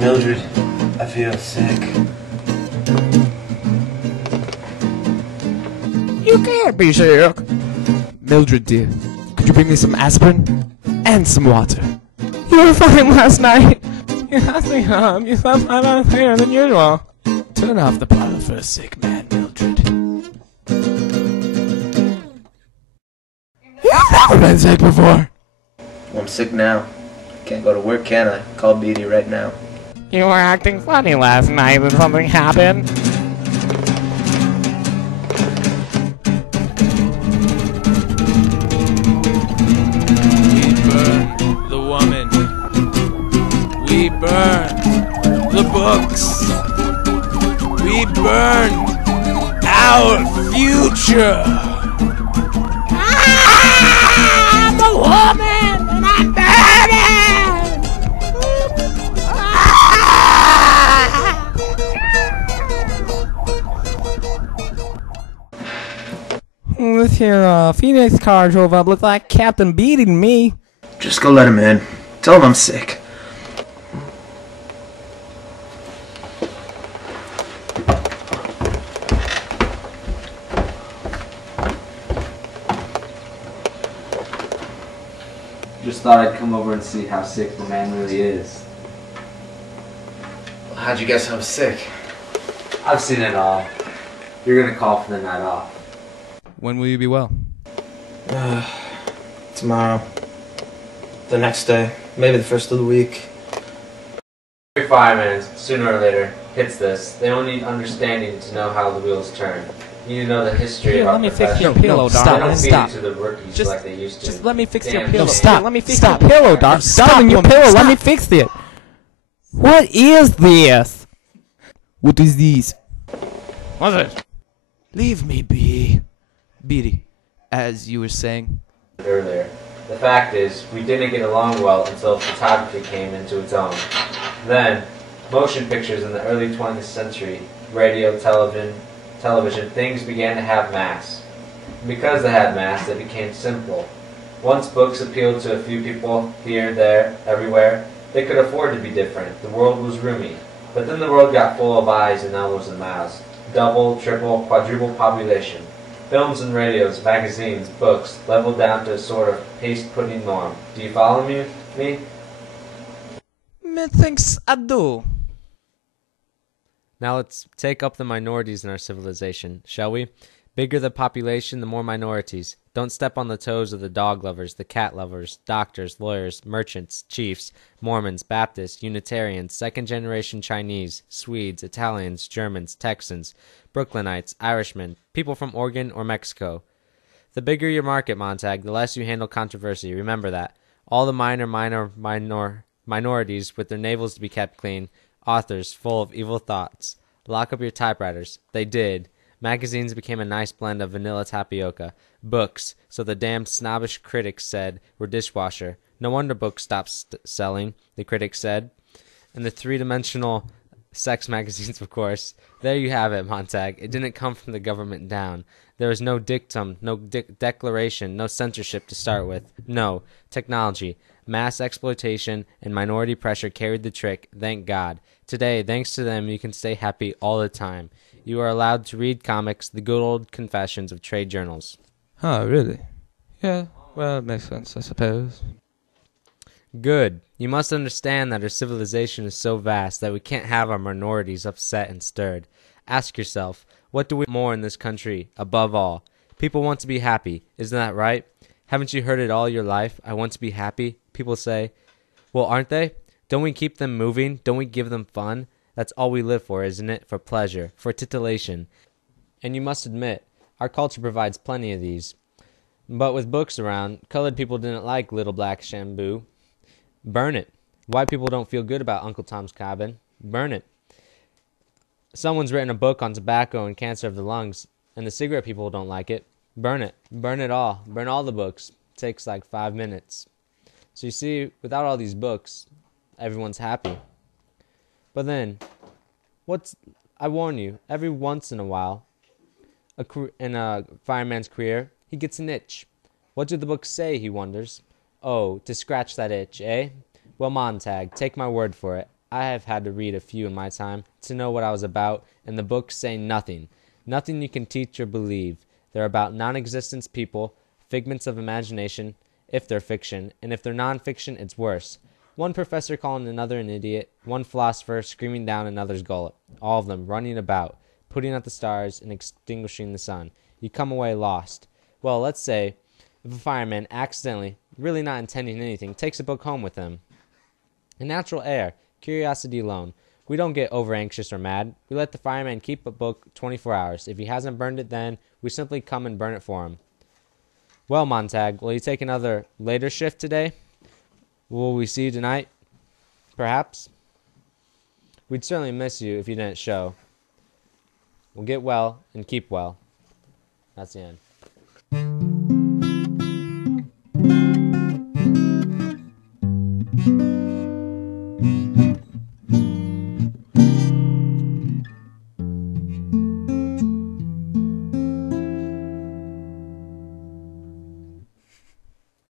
Mildred, I feel sick. You can't be sick. Mildred, dear, could you bring me some aspirin and some water? You were fine last night. You have to come. You slept 5 hours later than usual. Turn off the parlor for a sick man, Mildred. You've never been sick before. I'm sick now. Can't go to work, can I? Call Beatty right now. You were acting funny last night. Did something happen? We burn the woman. We burn the books. We burn our future. I'm a woman and I'm burning. This here Phoenix car drove up. Looked like Captain Beatty to me. Just go let him in. Tell him I'm sick. Just thought I'd come over and see how sick the man really is. How'd you guess I was sick? I've seen it all. You're gonna call for the night off. When will you be well? Tomorrow. The next day. Maybe the first of the week. Every fireman, sooner or later, hits this. They don't need understanding to know how the wheels turn. You need to know the history Here, of our let me fix profession. your pillow, They darling. don't feed Stop. it to the rookies Just- like they used to. Just let me fix your Damn, pillow. no, Stop. here, Let me fix your pillow, darling. Stop your pillow. Let me fix it. What is this? What is this? What's it? Leave me be. Beatty, as you were saying. Earlier. The fact is, we didn't get along well until photography came into its own. Then, motion pictures in the early 20th century, radio, television, things began to have mass. And because they had mass, they became simple. Once books appealed to a few people here, there, everywhere, they could afford to be different. The world was roomy. But then the world got full of eyes and elbows and mouths. Double, triple, quadruple population. Films and radios, magazines, books, leveled down to a sort of paste-pudding norm. Do you follow me? Methinks I do. Now let's take up the minorities in our civilization, shall we? Bigger the population, the more minorities. Don't step on the toes of the dog lovers, the cat lovers, doctors, lawyers, merchants, chiefs, Mormons, Baptists, Unitarians, second-generation Chinese, Swedes, Italians, Germans, Texans, Brooklynites, Irishmen, people from Oregon or Mexico. The bigger your market, Montag, the less you handle controversy. Remember that. All the minorities with their navels to be kept clean, authors full of evil thoughts. Lock up your typewriters. They did. Magazines became a nice blend of vanilla tapioca. Books, so the damn snobbish critics said, were dishwasher. No wonder books stopped selling, the critics said. And the three-dimensional sex magazines, of course. There you have it, Montag. It didn't come from the government down. There was no dictum, no declaration, no censorship to start with. No. Technology, mass exploitation, and minority pressure carried the trick, thank God. Today, thanks to them, you can stay happy all the time. You are allowed to read comics, the good old confessions of trade journals. Oh, really? Yeah, well, it makes sense, I suppose. Good. You must understand that our civilization is so vast that we can't have our minorities upset and stirred. Ask yourself, what do we want more in this country, above all? People want to be happy, isn't that right? Haven't you heard it all your life? I want to be happy. People say, well, aren't they? Don't we keep them moving? Don't we give them fun? That's all we live for, isn't it? For pleasure, for titillation. And you must admit, our culture provides plenty of these. But with books around, colored people didn't like Little Black Shampoo. Burn it. White people don't feel good about Uncle Tom's Cabin. Burn it. Someone's written a book on tobacco and cancer of the lungs, and the cigarette people don't like it. Burn it. Burn it all. Burn all the books. It takes like 5 minutes. So you see, without all these books, everyone's happy. But then, I warn you, every once in a while, in a fireman's career, he gets an itch. What do the books say, he wonders? Oh, to scratch that itch, eh? Well, Montag, take my word for it. I have had to read a few in my time to know what I was about, and the books say nothing. Nothing you can teach or believe. They're about non-existent people, figments of imagination, if they're fiction, and if they're non-fiction, it's worse. One professor calling another an idiot, one philosopher screaming down another's gullet, all of them running about, putting out the stars and extinguishing the sun. You come away lost. Well, let's say if a fireman accidentally, really not intending anything, takes a book home with him. In natural air, curiosity alone. We don't get over anxious or mad. We let the fireman keep a book 24 hours. If he hasn't burned it then, we simply come and burn it for him. Well, Montag, will you take another later shift today? Will we see you tonight? Perhaps? We'd certainly miss you if you didn't show. Well, get well and keep well. That's the end.